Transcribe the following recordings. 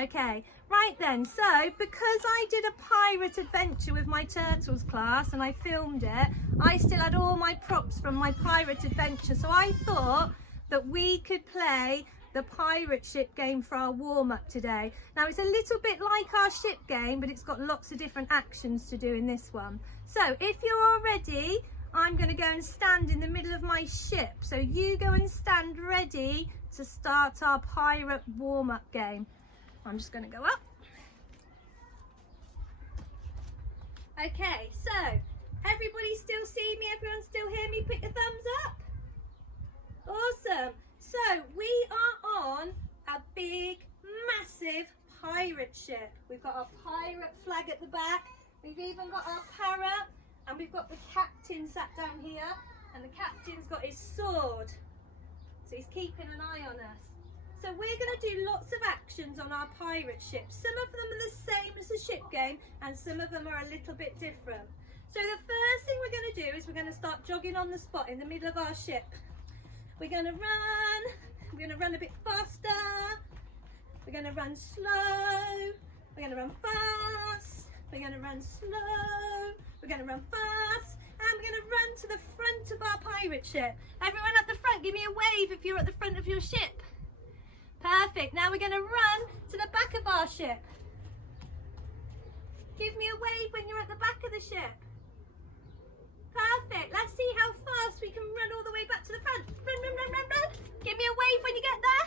Okay, right then, so because I did a pirate adventure with my Turtles class and I filmed it, I still had all my props from my pirate adventure, so I thought that we could play the pirate ship game for our warm-up today. Now it's a little bit like our ship game, but it's got lots of different actions to do in this one. So if you're all ready, I'm going to go and stand in the middle of my ship. So you go and stand ready to start our pirate warm-up game. I'm just going to go up. Okay, so everybody still see me? Everyone still hear me? Put your thumbs up. Awesome. So we are on a big, massive pirate ship. We've got our pirate flag at the back. We've even got our parrot, and we've got the captain sat down here, and the captain's got his sword. So he's keeping an eye on us. So we're going to do lots of actions on our pirate ship. Some of them are the same as the ship game, and some of them are a little bit different. So the first thing we're going to do is we're going to start jogging on the spot in the middle of our ship. We're going to run. We're going to run a bit faster. We're going to run slow. We're going to run fast. We're going to run slow. We're going to run fast. And we're going to run to the front of our pirate ship. Everyone at the front, give me a wave if you're at the front of your ship. Perfect. Now we're going to run to the back of our ship. Give me a wave when you're at the back of the ship. Perfect. Let's see how fast we can run all the way back to the front. Run, run, run, run, run. Give me a wave when you get there.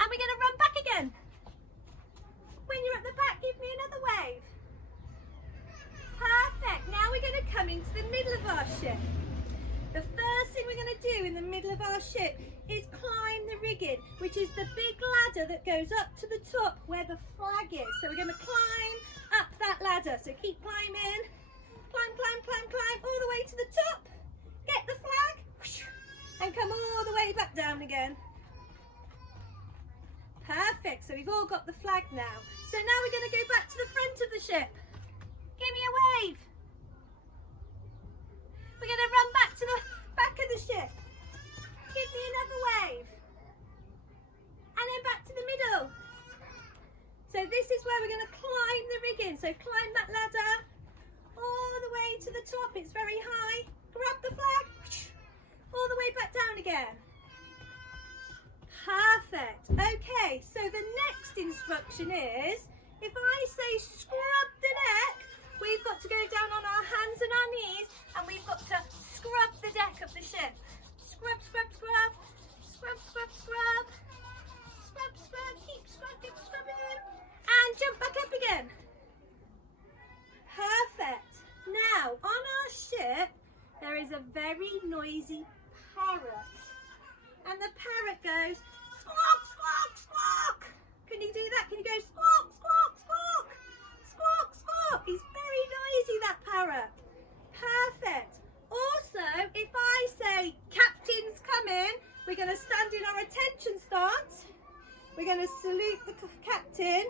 And we're going to run back again. When you're at the back, give me another wave. Perfect. Now we're going to come into the middle of our ship. The first thing we're going to do in the middle of our ship is climb the rigging, which is the big ladder that goes up to the top where the flag is. So we're going to climb up that ladder. So keep climbing. Climb, climb, climb, climb all the way to the top. Get the flag and come all the way back down again. Perfect. So we've all got the flag now. So now we're going to go back to the front of the ship. Give me a wave. We're going to run back to the back of the ship. Give me another wave. And then back to the middle. So this is where we're going to climb the rigging. So climb that ladder all the way to the top. It's very high. Grab the flag. All the way back down again. Perfect. Okay, so the next instruction is, if I say scrub the deck, we've got to go down on our hands and our knees, and we've got to scrub the deck of the ship. Scrub, scrub, scrub. Scrub, scrub, scrub. Scrub, scrub. Keep scrubbing, scrubbing. And jump back up again. Perfect. Now, on our ship, there is a very noisy parrot. And the parrot goes, squawk, squawk, squawk. Can you do that? Can you go squawk, squawk, squawk? Squawk, squawk. He's very noisy, that parrot. Perfect. Also, if I say captain's coming, we're going to stand in our attention stance. We're going to salute the captain.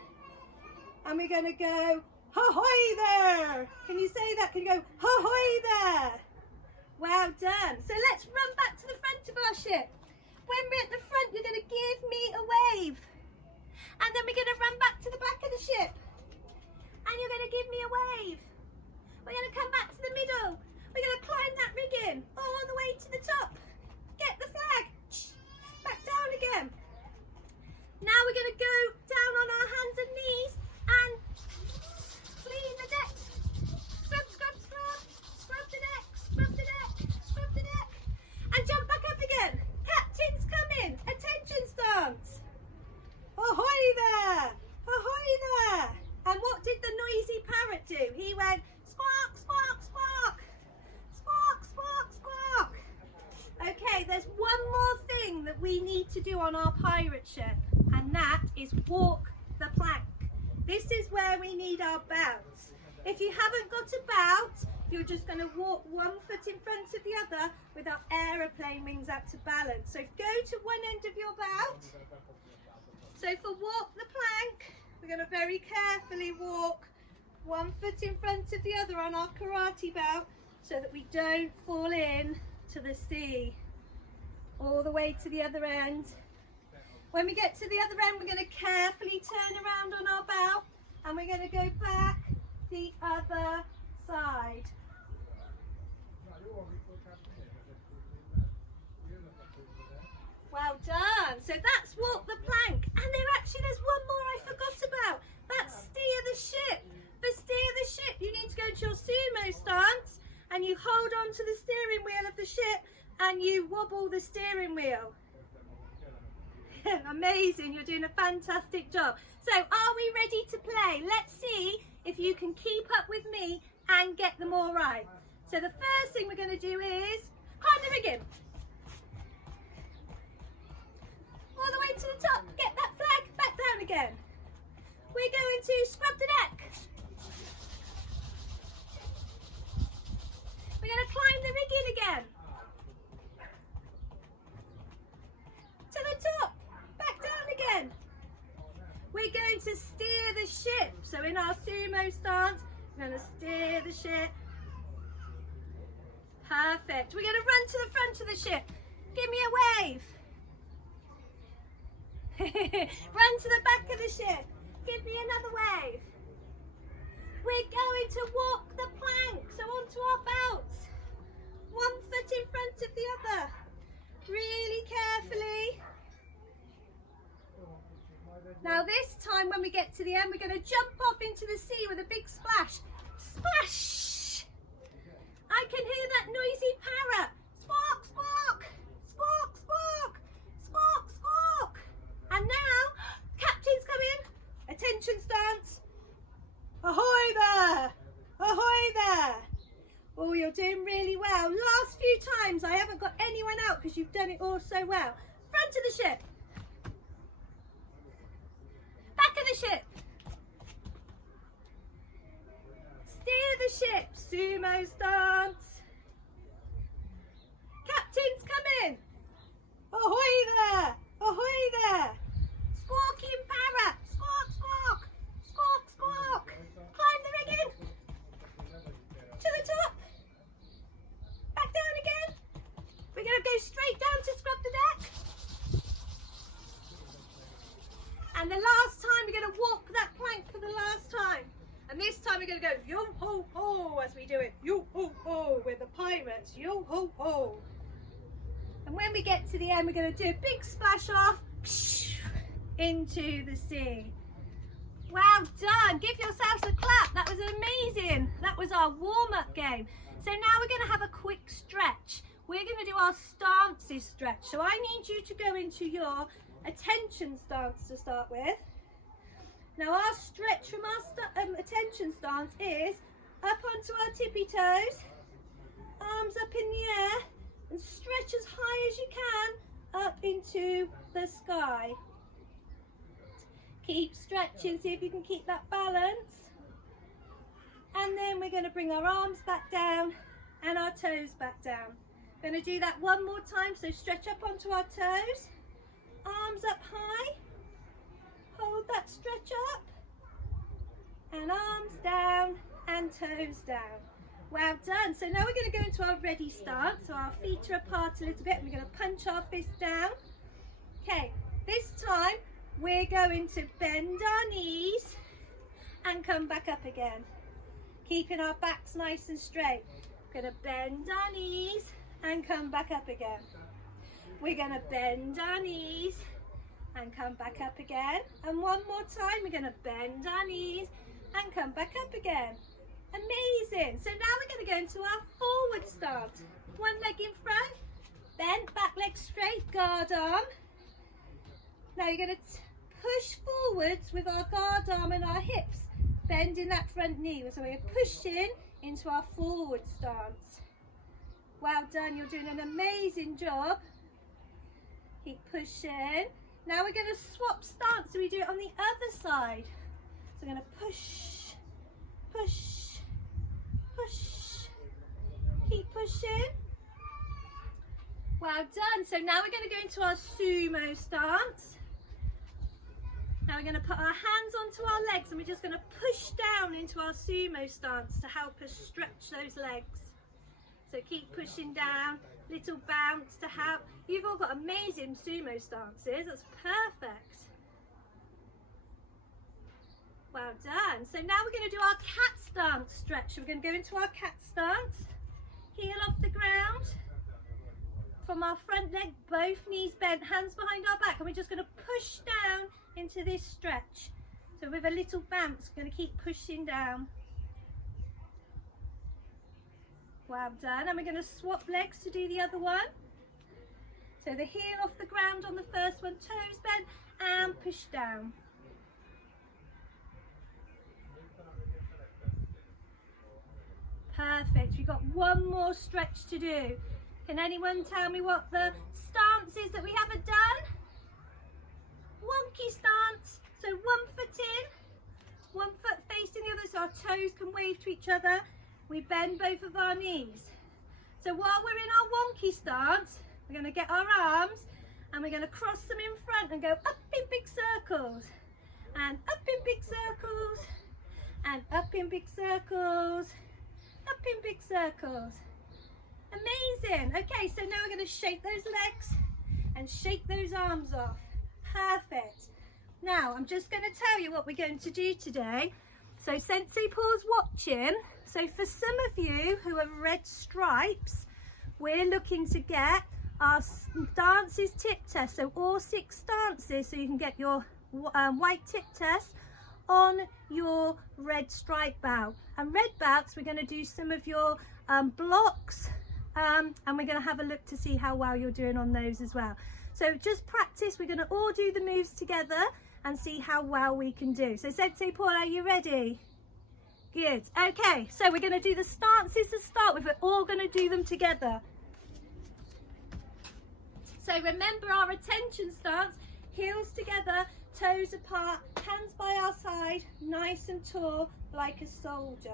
And we're going to go, ahoy there. Can you say that? Can you go, ahoy there? Well done. So let's run back to the front of our ship. When we're at the front, you're going to give me a wave. And then we're going to run back to the back of the ship. And you're going to give me a wave. We're going to come back to the middle. We're going to climb that rigging all the way to the top. Get the flag. Back down again. Now we're going to go down on our hands and knees and clean the deck. Scrub, scrub, scrub. Scrub the deck. Scrub the deck. Scrub the deck. And jump back up again. Captain's coming. Attention stance. Ahoy there. Ahoy there. And what did the noisy parrot do? He went squawk, squawk, squawk. Squawk, squawk, squawk. Okay, there's one more thing that we need to do on our pirate ship, and that is walk the plank. This is where we need our bounce. If you haven't got a bounce, you're just going to walk one foot in front of the other with our aeroplane wings out to balance. So go to one end of your bout. So for walk the plank, we're going to very carefully walk one foot in front of the other on our karate bout so that we don't fall in to the sea. All the way to the other end. When we get to the other end, we're going to carefully turn around on our bow and we're going to go back the other side. Well done. So that's walk the plank. And there's one more I forgot about. That's steer the ship. For steer the ship, you need to go into your sumo stance and you hold on to the steering wheel of the ship and you wobble the steering wheel. Amazing, you're doing a fantastic job. So are we ready to play? Let's see if you can keep up with me and get them all right. So the first thing we're going to do is climb the rigging. All the way to the top, get that flag, back down again. We're going to scrub the deck. We're going to climb the rigging again. To the top, back down again. We're going to steer the ship. So in our sumo stance, we're going to steer the ship. Perfect. We're going to run to the front of the ship. Give me a wave. Run to the back of the ship. Give me another wave. We're going to walk the plank, so onto our belts. One foot in front of the other. Really carefully. Now this time when we get to the end, we're going to jump off into the sea with a big splash. Splash! I can hear that noisy parrot. Squawk, squawk, squawk, squawk, squawk, squawk. And now, captain's coming. Attention stance. Ahoy there! Ahoy there! Oh, you're doing really well. Last few times I haven't got anyone out because you've done it all so well. Front of the ship. Back of the ship. Steer the ship. Sumo stance. Captain's coming. Ahoy there! Ahoy there! Squawking parrot. Squawk, squawk. Squawk, squawk. Climb the rigging. To the top. Back down again. We're going to go straight down to scrub the deck. And the last time we're going to walk that plank for the last time. And this time we're going to go yo-ho-ho as we do it. Yo-ho-ho with the pirates. Yo-ho-ho. And when we get to the end, we're going to do a big splash off into the sea. Well done. Give yourselves a clap. That was amazing. That was our warm-up game. So now we're going to have a quick stretch. We're going to do our stances stretch. So I need you to go into your attention stance to start with. Now our stretch from our attention stance is up onto our tippy toes, arms up in the air, and stretch as high as you can up into the sky. Keep stretching, see if you can keep that balance. And then we're going to bring our arms back down and our toes back down. Going to do that one more time, so stretch up onto our toes, arms up high, hold that stretch up, and arms down and toes down. Well done. So now we're going to go into our ready stance. So our feet are apart a little bit and we're going to punch our fist down. Okay, this time we're going to bend our knees and come back up again. Keeping our backs nice and straight. We're going to bend our knees and come back up again. We're going to bend our knees and come back up again. And one more time, we're going to bend our knees and come back up again. Amazing. So now we're going to go into our forward stance. One leg in front, bent, back leg straight, guard arm. Now you're going to push forwards with our guard arm and our hips, bending that front knee. So we're pushing into our forward stance. Well done, you're doing an amazing job. Keep pushing. Now we're going to swap stance, so we do it on the other side. So we're going to push, push, push. Keep pushing. Well done. So now we're going to go into our sumo stance. Now we're going to put our hands onto our legs and we're just going to push down into our sumo stance to help us stretch those legs. So keep pushing down, little bounce to help. You've all got amazing sumo stances. That's perfect. Well done. So now we're going to do our cat stance stretch. We're going to go into our cat stance. Heel off the ground. From our front leg, both knees bent, hands behind our back. And we're just going to push down into this stretch. So with a little bounce, going to keep pushing down. Well done. And we're going to swap legs to do the other one. So the heel off the ground on the first one, toes bent, and push down. Perfect. We've got one more stretch to do. Can anyone tell me what the stance is that we haven't done? Wonky stance. So one foot in, one foot facing the other, so our toes can wave to each other. We bend both of our knees. So while we're in our wonky stance, we're going to get our arms and we're going to cross them in front and go up in big circles. And up in big circles. And up in big circles. Up in big circles. Amazing. Okay, so now we're going to shake those legs and shake those arms off. Perfect. Now, I'm just going to tell you what we're going to do today. So Sensei Paul's watching. So for some of you who have red stripes, we're looking to get our stances tip test. So all 6 stances, so you can get your white tip test on your red stripe belt. And red belts, we're going to do some of your blocks, and we're going to have a look to see how well you're doing on those as well. So just practice. We're going to all do the moves together and see how well we can do. So Sensei Paul, are you ready? Good. Okay, so we're going to do the stances to start with. We're all going to do them together. So remember our attention stance, heels together, toes apart, hands by our side, nice and tall like a soldier.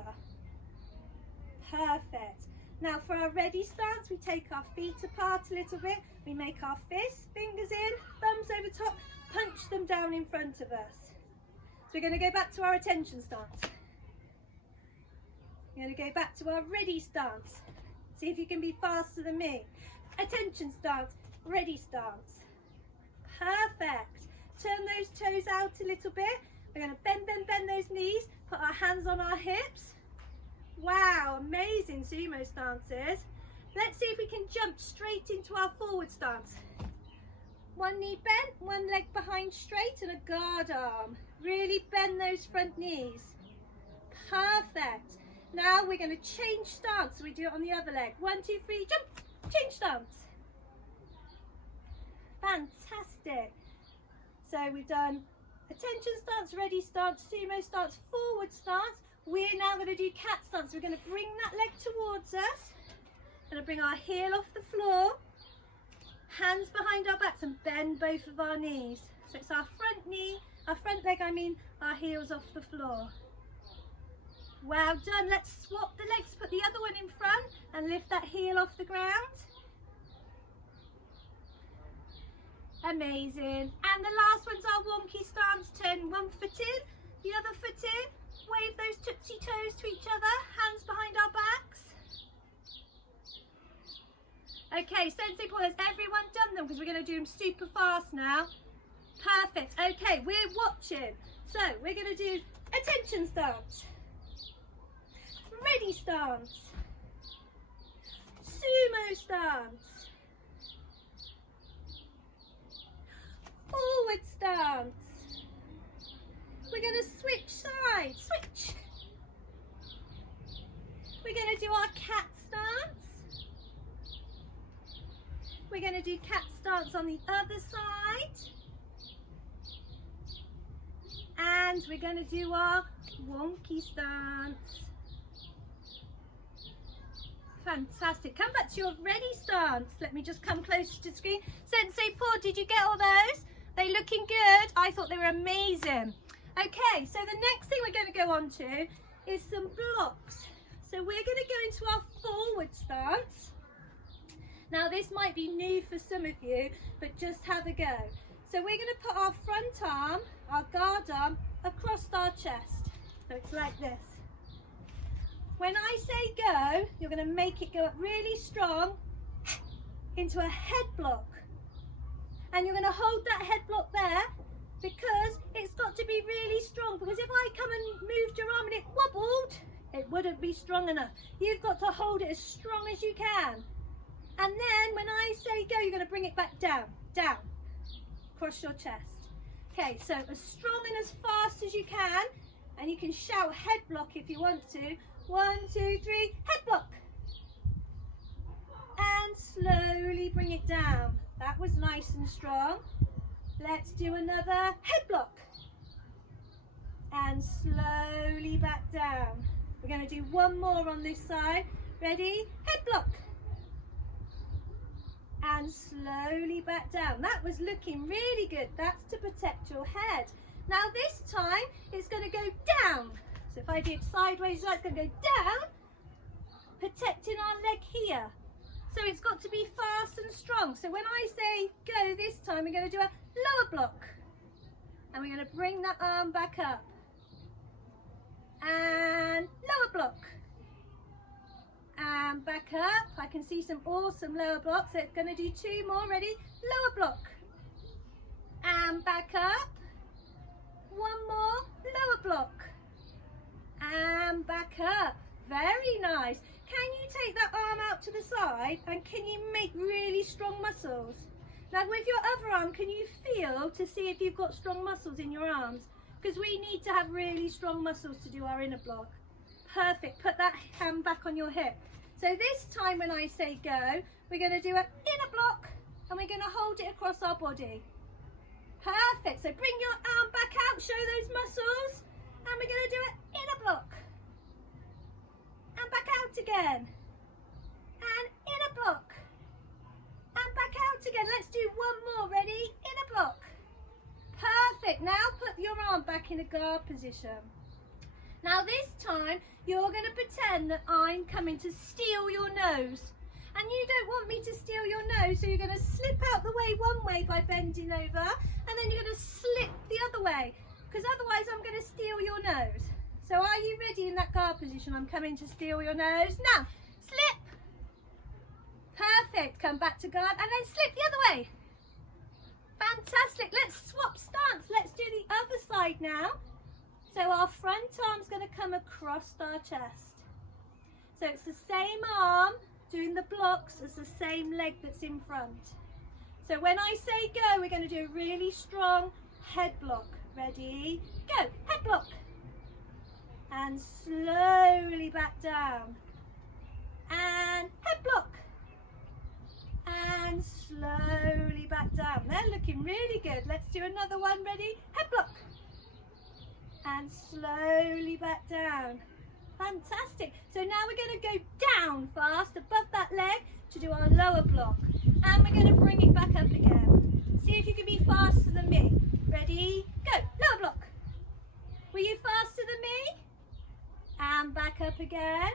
Perfect. Now for our ready stance, we take our feet apart a little bit. We make our fists, fingers in, thumbs over top, punch them down in front of us. So we're going to go back to our attention stance. We're going to go back to our ready stance. See if you can be faster than me. Attention stance, ready stance. Perfect. Turn those toes out a little bit. We're going to bend those knees, put our hands on our hips. Wow, amazing sumo stances. Let's see if we can jump straight into our forward stance. One knee bent, one leg behind straight and a guard arm. Really bend those front knees. Perfect. Now we're going to change stance. So we do it on the other leg. 1, 2, 3, jump. Change stance. Fantastic. So we've done attention stance, ready stance, sumo stance, forward stance. We're now going to do cat stance. We're going to bring that leg towards us. Going to bring our heel off the floor. Hands behind our backs and bend both of our knees. So it's our front knee, our front leg, our heels off the floor. Well done. Let's swap the legs, put the other one in front and lift that heel off the ground. Amazing. And the last one's our wonky stance. Turn one foot in, the other foot in. Wave those tootsie toes to each other, hands behind our backs. Okay, Sensei Paul, has everyone done them? Because we're going to do them super fast now. Perfect. Okay, we're watching. So we're going to do attention stance, ready stance, sumo stance, forward stance. We're going to switch sides. Switch. We're going to do our cat stance. We're going to do cat stance on the other side. And we're going to do our wonky stance. Fantastic. Come back to your ready stance. Let me just come closer to the screen. Sensei Paul, did you get all those? They looking good? I thought they were amazing. Okay, so the next thing we're going to go on to is some blocks. So we're going to go into our forward stance. Now this might be new for some of you, but just have a go. So we're going to put our front arm, our guard arm, across our chest. So it's like this. When I say go, you're going to make it go up really strong into a head block. And you're going to hold that head block there because it's got to be really strong, because if I come and moved your arm and it wobbled, it wouldn't be strong enough. You've got to hold it as strong as you can. And then when I say go, you're going to bring it back down, down, across your chest. Okay, so as strong and as fast as you can, and you can shout head block if you want to. 1, 2, 3, head block. And slowly bring it down. That was nice and strong. Let's do another head block. And slowly back down. We're going to do one more on this side. Ready? Head block. And slowly back down. That was looking really good. That's to protect your head. Now this time it's going to go down. So if I do it sideways, it's going to go down, protecting our leg here. So it's got to be fast and strong. So when I say go this time, we're going to do a lower block. And we're going to bring that arm back up. And lower block. And back up. I can see some awesome lower blocks. So it's going to do 2 more. Ready? Lower block. And back up. 1 more. Lower block. And back up. Very nice. Can you take that arm out to the side and can you make really strong muscles? Now with your other arm, can you feel to see if you've got strong muscles in your arms? Because we need to have really strong muscles to do our inner block. Perfect. Put that hand back on your hip. So this time when I say go, we're going to do an inner block and we're going to hold it across our body. Perfect. So bring your arm back out, show those muscles, and we're going to do an inner block. And back out again. And inner block. And back out again. Let's do 1 more. Ready? Inner block. Perfect. Now put your arm back in a guard position. Now this time you're going to pretend that I'm coming to steal your nose. And you don't want me to steal your nose, so you're going to slip out the way one way by bending over, and then you're going to slip the other way, because otherwise I'm going to steal your nose. So are you ready in that guard position? I'm coming to steal your nose. Now, slip. Perfect. Come back to guard and then slip the other way. Fantastic. Let's swap stance. Let's do the other side now. So our front arm's going to come across our chest. So it's the same arm doing the blocks as the same leg that's in front. So when I say go, we're going to do a really strong head block. Ready? Go. Head block. And slowly back down. And head block. And slowly back down. They're looking really good. Let's do another one. Ready? Head block. And slowly back down. Fantastic. So now we're going to go down fast above that leg to do our lower block. And we're going to bring it back up again. See if you can be faster than me. Ready? Go. Lower block. Were you faster than me? And back up again.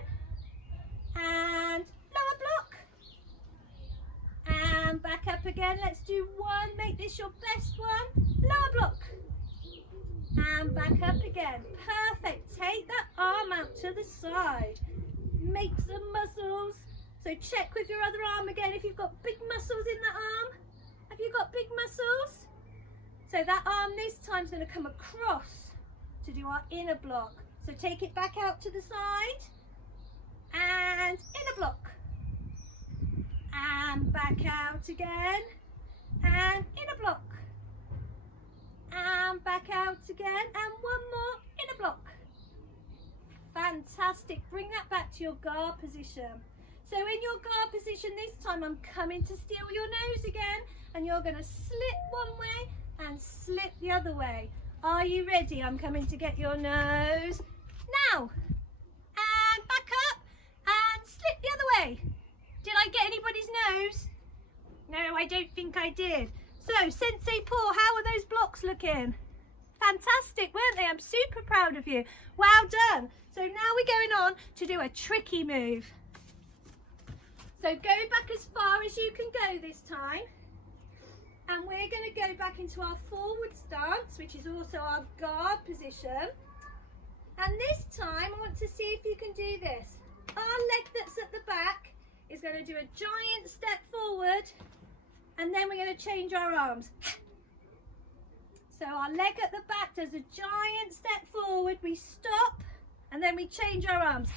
And lower block. And back up again. Let's do 1. Make this your best one. Lower block. And back up again. Perfect. Take that arm out to the side. Make some muscles. So check with your other arm again if you've got big muscles in that arm. Have you got big muscles? So that arm this time is going to come across to do our inner block. So take it back out to the side. And inner block. And back out again. And inner block. And back out again, and 1 more inner block. Fantastic. Bring that back to your guard position. So in your guard position this time, I'm coming to steal your nose again, and you're going to slip one way and slip the other way. Are you ready? I'm coming to get your nose now. And back up and slip the other way. Did I get anybody's nose? No, I don't think I did. So, Sensei Paul, how are those blocks looking? Fantastic, weren't they? I'm super proud of you. Well done. So now we're going on to do a tricky move. So go back as far as you can go this time. And we're going to go back into our forward stance, which is also our guard position. And this time, I want to see if you can do this. Our leg that's at the back is going to do a giant step forward, and then we're going to change our arms. So our leg at the back does a giant step forward, we stop, and then we change our arms.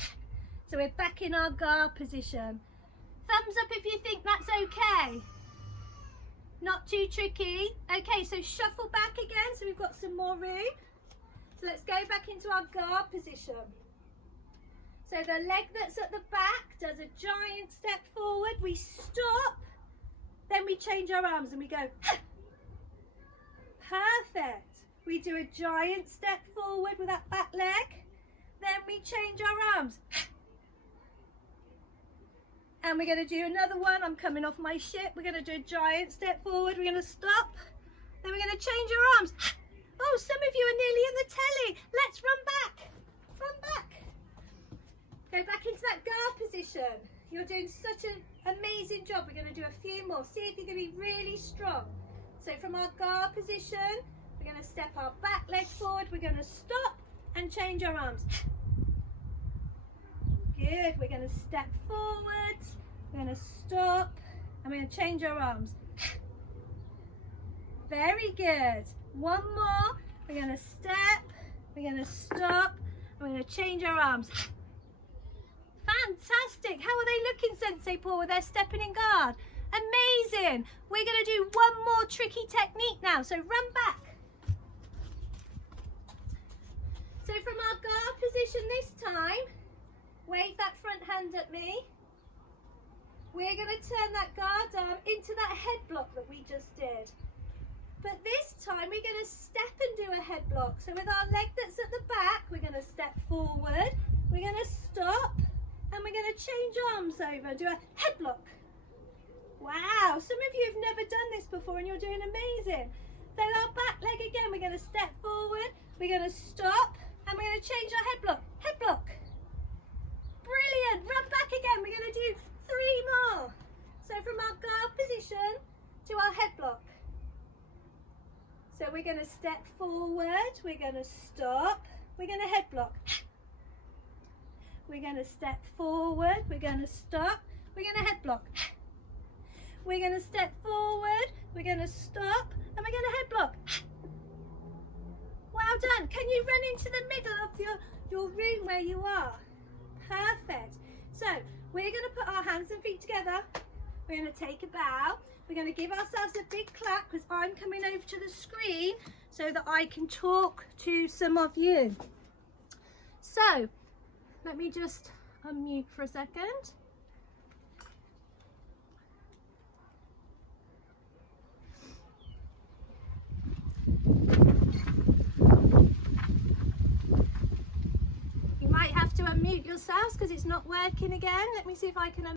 So we're back in our guard position. Thumbs up if you think that's okay. Not too tricky. Okay, so shuffle back again, so we've got some more room. So let's go back into our guard position. So the leg that's at the back does a giant step forward, we stop, then we change our arms and we go. Perfect. We do a giant step forward with that back leg, then we change our arms. And we're going to do another one. I'm coming off my ship. We're going to do a giant step forward. We're going to stop. Then we're going to change our arms. Oh, some of you are nearly in the telly. Let's run back. Run back. Go back into that guard position. You're doing such an amazing job. We're going to do a few more. See if you can be really strong. So from our guard position, we're going to step our back leg forward. We're going to stop and change our arms. Good. We're going to step forwards. We're going to stop and we're going to change our arms. Very good. One more. We're going to step. We're going to stop. And we're going to change our arms. Fantastic. How are they looking, Sensei Paul, with their stepping in guard? Amazing. We're going to do one more tricky technique now. So run back. So from our guard position this time, wave that front hand at me. We're going to turn that guard arm into that head block that we just did. But this time we're going to step and do a head block. So with our leg that's at the back, we're going to step forward. We're going to stop and we're going to change arms over and do a head block. Wow, some of you have never done this before and you're doing amazing. Then our back leg again, we're going to step forward, we're going to stop and we're going to change our head block. Head block. Brilliant. Run back again. We're going to do 3 more. So from our guard position to our head block. So we're going to step forward, we're going to stop, we're going to head block. We're going to step forward, we're going to stop, we're going to head block. We're going to step forward, we're going to stop, and we're going to head block. Well done. Can you run into the middle of your room where you are? Perfect. So we're going to put our hands and feet together. We're going to take a bow. We're going to give ourselves a big clap because I'm coming over to the screen so that I can talk to some of you. So let me just unmute for a second. You might have to unmute yourselves because it's not working again. Let me see if I can